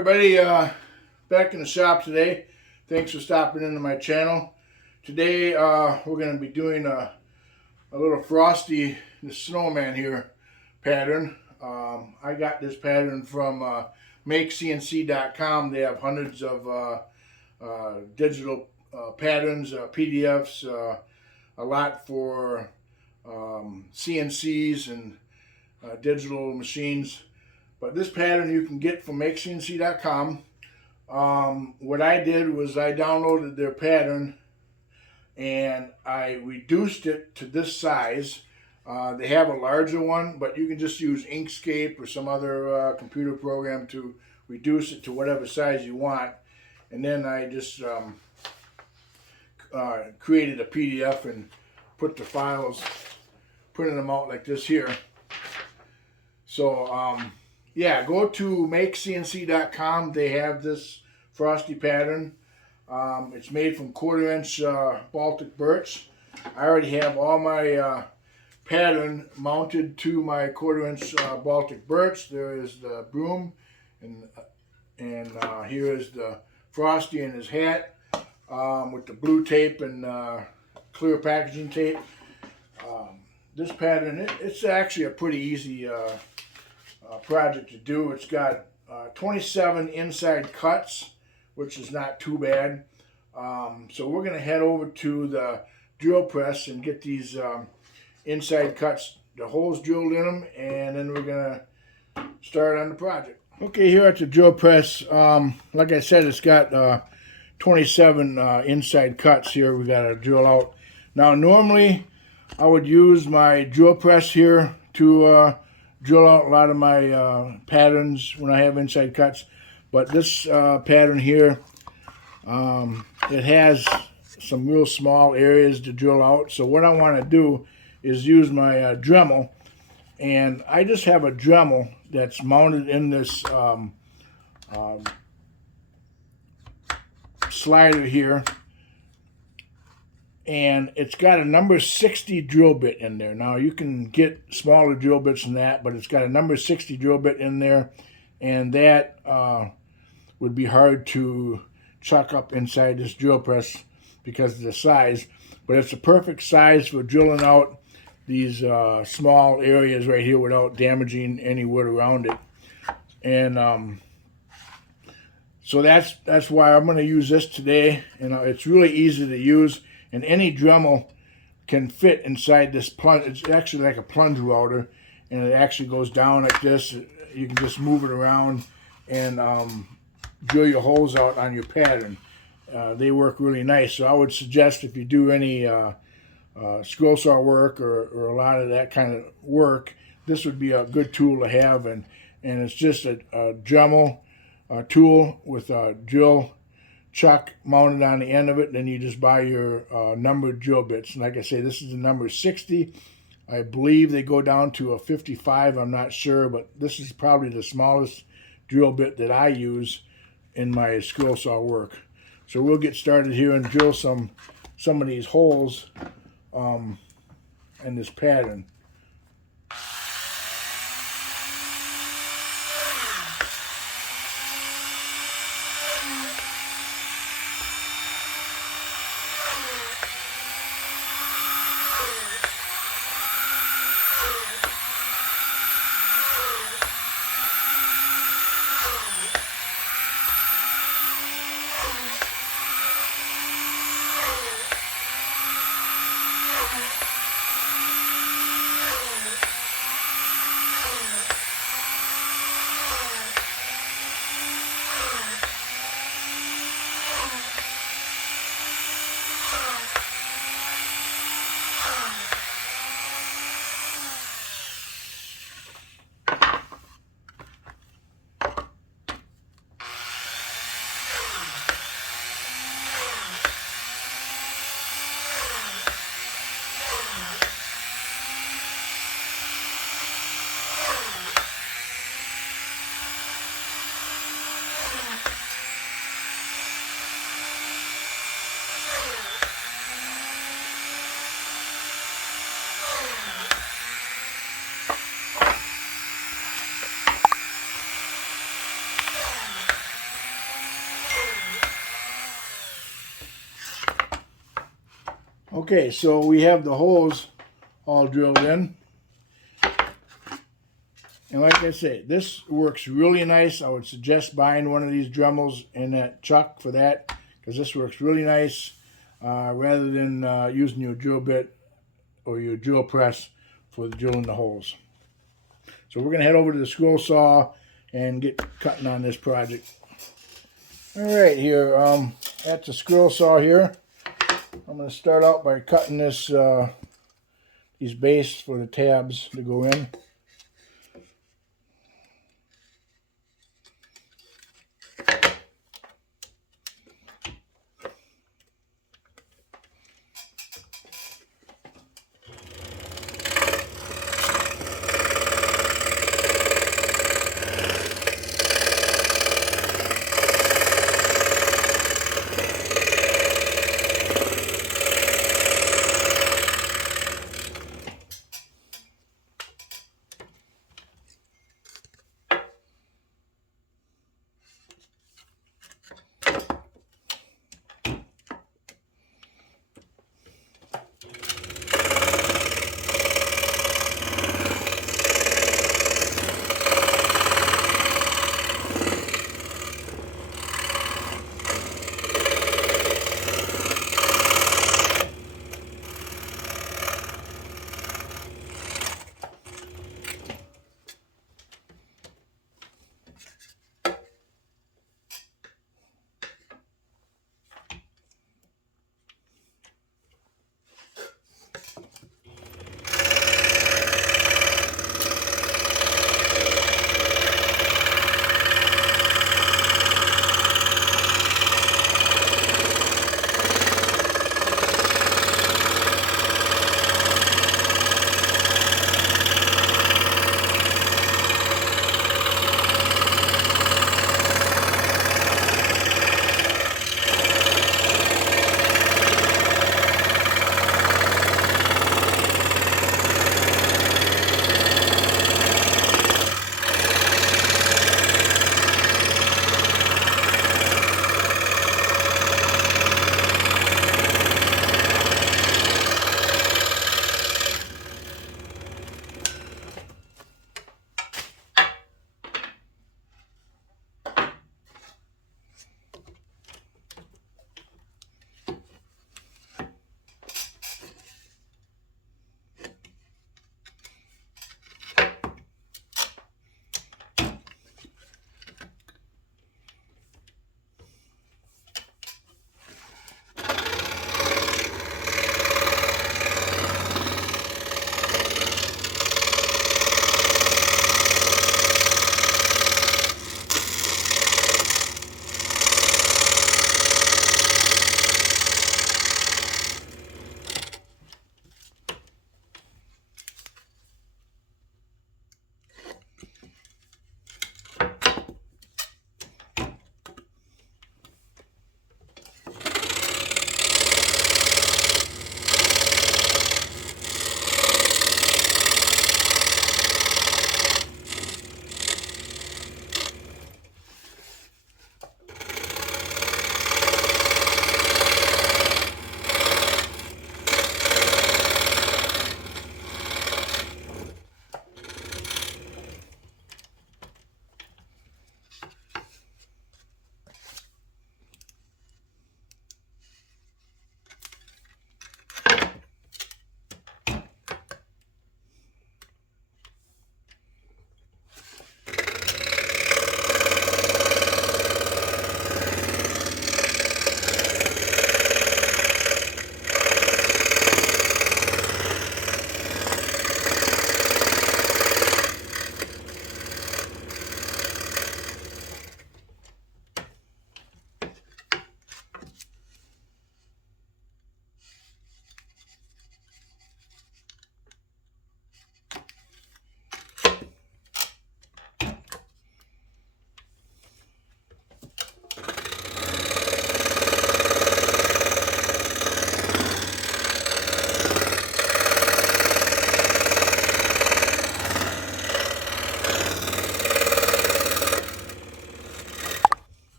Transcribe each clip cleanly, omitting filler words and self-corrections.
Everybody, back in the shop today. Thanks for stopping into my channel. Today we're going to be doing a little Frosty the Snowman here pattern. I got this pattern from makecnc.com. They have hundreds of digital patterns, PDFs, a lot for CNCs and digital machines. But this pattern you can get from makecnc.com. What I did was I downloaded their pattern and I reduced it to this size. They have a larger one, but you can just use Inkscape or some other computer program to reduce it to whatever size you want. And then I just created a PDF and put the files, printed them out like this here. So yeah, go to makecnc.com. They have this Frosty pattern. It's made from 1/4-inch Baltic birch. I already have all my pattern mounted to my 1/4-inch Baltic birch. There is the broom, and here is the Frosty and his hat with the blue tape and clear packaging tape. This pattern, it's actually a pretty easy project to do. It's got 27 inside cuts, which is not too bad. So we're going to head over to the drill press and get these inside cuts, the holes drilled in them, and then we're going to start on the project. Okay, here at the drill press, like I said, it's got 27 inside cuts here we got to drill out. Now normally I would use my drill press here to drill out a lot of my patterns when I have inside cuts, but this pattern here, it has some real small areas to drill out. So what I want to do is use my Dremel, and I just have a Dremel that's mounted in this slider here, and it's got a number 60 drill bit in there. Now you can get smaller drill bits than that, but it's got a number 60 drill bit in there, and that would be hard to chuck up inside this drill press because of the size. But it's a perfect size for drilling out these small areas right here without damaging any wood around it. And so that's why I'm going to use this today. And it's really easy to use. And any Dremel can fit inside this plunge. It's actually like a plunge router, and it actually goes down like this. You can just move it around and drill your holes out on your pattern. They work really nice. So I would suggest if you do any scroll saw work or a lot of that kind of work, this would be a good tool to have. And it's just a Dremel tool with a drill chuck mounted on the end of it. Then you just buy your numbered drill bits. And like I say, this is the number 60. I believe they go down to a 55. I'm not sure, but this is probably the smallest drill bit that I use in my scroll saw work. So we'll get started here and drill some of these holes in this pattern. Okay, so we have the holes all drilled in. And like I say, this works really nice. I would suggest buying one of these Dremels and that chuck for that, because this works really nice rather than using your drill bit or your drill press for drilling the holes. So we're going to head over to the scroll saw and get cutting on this project. Alright, here, at the scroll saw here, I'm going to start out by cutting this these bases for the tabs to go in.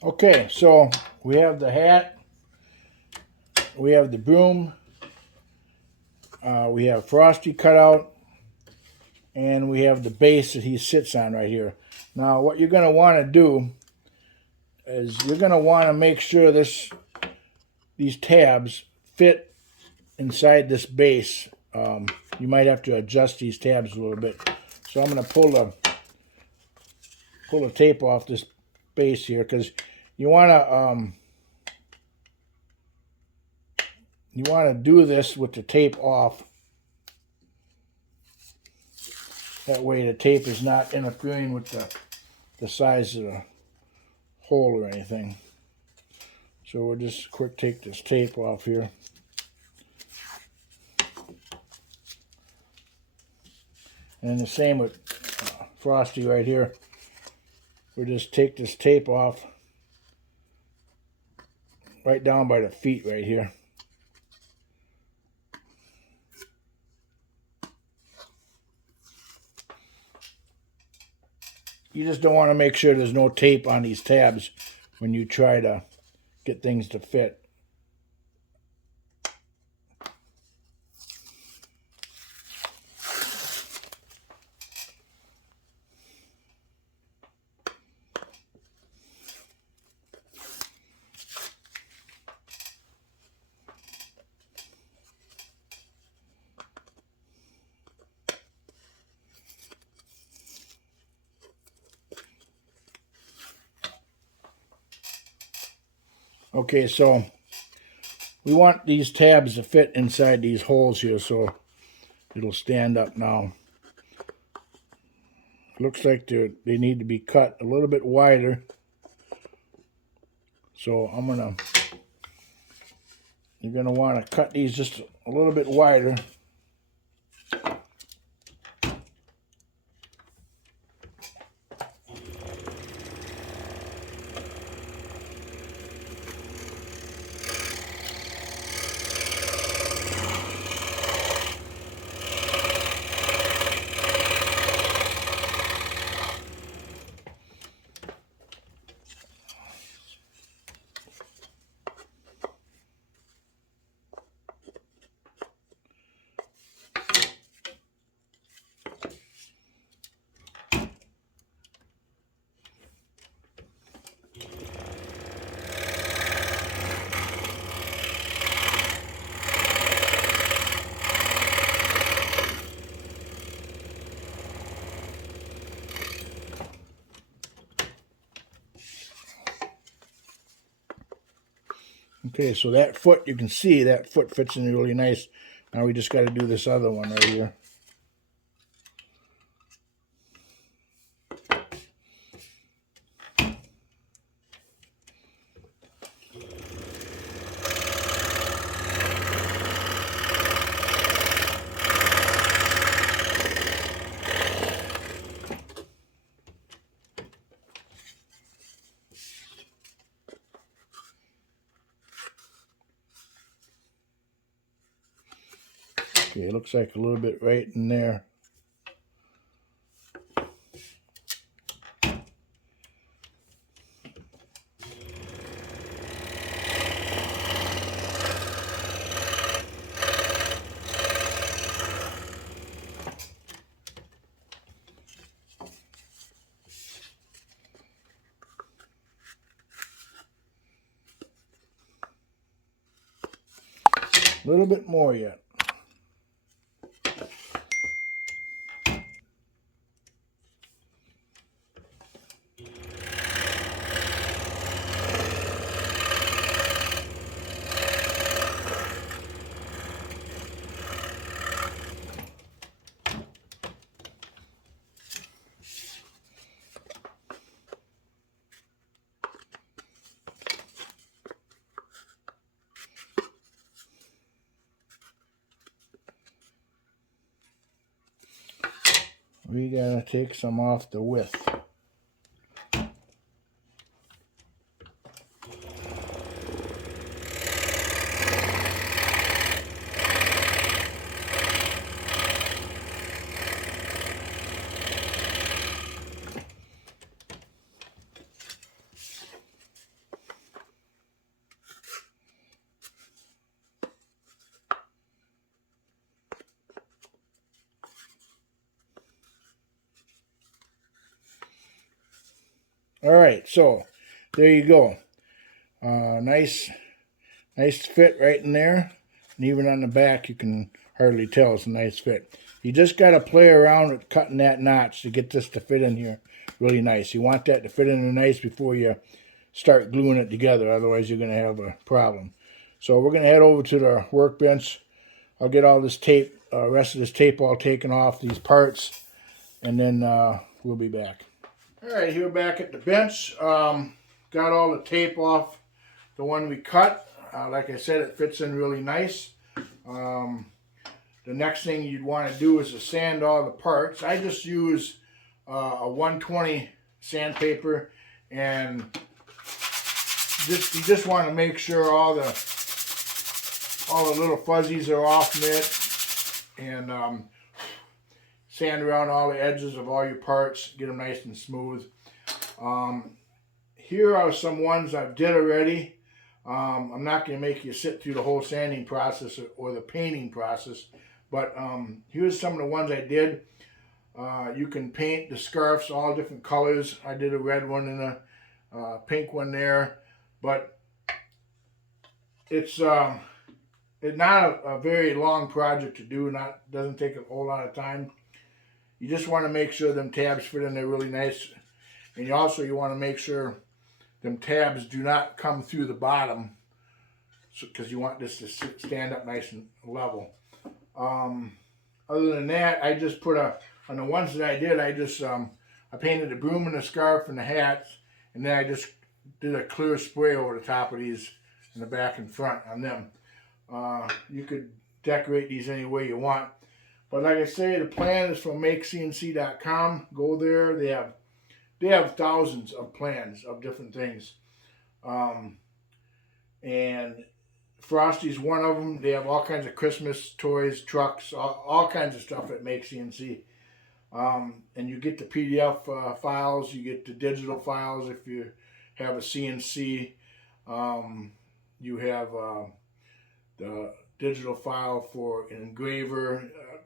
Okay, so we have the hat, we have the broom, we have Frosty cut out, and we have the base that he sits on right here. Now what you're going to want to do is you're going to want to make sure these tabs fit inside this base. You might have to adjust these tabs a little bit. So I'm going to pull the tape off this base here, because you want to do this with the tape off. That way the tape is not interfering with the size of the hole or anything. So we'll just quick take this tape off here. And the same with Frosty right here. We'll just take this tape off right down by the feet right here. You just don't want to make sure there's no tape on these tabs when you try to get things to fit. Okay, so we want these tabs to fit inside these holes here so it'll stand up now. Looks like they need to be cut a little bit wider. So you're gonna want to cut these just a little bit wider. Okay, so that foot, you can see that foot fits in really nice. Now we just got to do this other one right here. Okay, it looks like a little bit right in there. A little bit more yet. We gotta take some off the width. All right, so there you go. Nice fit right in there. And even on the back, you can hardly tell it's a nice fit. You just got to play around with cutting that notch to get this to fit in here really nice. You want that to fit in there nice before you start gluing it together. Otherwise, you're going to have a problem. So we're going to head over to the workbench. I'll get all this tape, rest of this tape all taken off these parts, and then we'll be back. All right, here back at the bench. Got all the tape off the one we cut. Like I said, it fits in really nice. The next thing you'd want to do is to sand all the parts. I just use a 120 sandpaper, and you just want to make sure all the little fuzzies are off it, and sand around all the edges of all your parts, get them nice and smooth. Here are some ones I've did already. I'm not going to make you sit through the whole sanding process or the painting process, but here's some of the ones I did. You can paint the scarves all different colors. I did a red one and a pink one there, but it's not a very long project to do. Doesn't take a whole lot of time. You just want to make sure them tabs fit in there really nice, and you want to make sure them tabs do not come through the bottom, because you want this to stand up nice and level. Other than that, I just put on the ones that I did, I painted the broom and the scarf and the hats, and then I just did a clear spray over the top of these in the back and front on them. You could decorate these any way you want. But like I say, the plan is from MakeCNC.com. Go there. They have thousands of plans of different things. And Frosty's one of them. They have all kinds of Christmas toys, trucks, all kinds of stuff at MakeCNC. And you get the PDF files, you get the digital files if you have a CNC. You have the digital file for an engraver.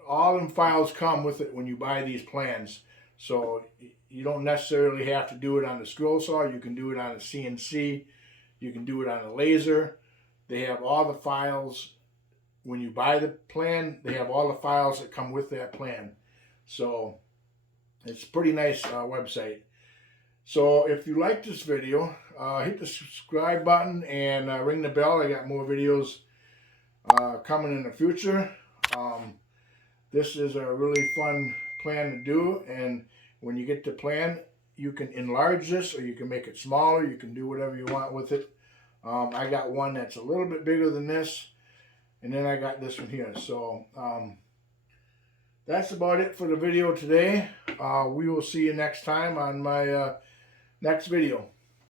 All them files come with it when you buy these plans. So you don't necessarily have to do it on the scroll saw. You can do it on a CNC. You can do it on a laser. They have all the files. When you buy the plan, they have all the files that come with that plan. So it's a pretty nice website. So if you like this video, hit the subscribe button and ring the bell. I got more videos coming in the future. This is a really fun plan to do, and when you get the plan, you can enlarge this or you can make it smaller. You can do whatever you want with it. I got one that's a little bit bigger than this, and then I got this one here. So that's about it for the video today. We will see you next time on my next video.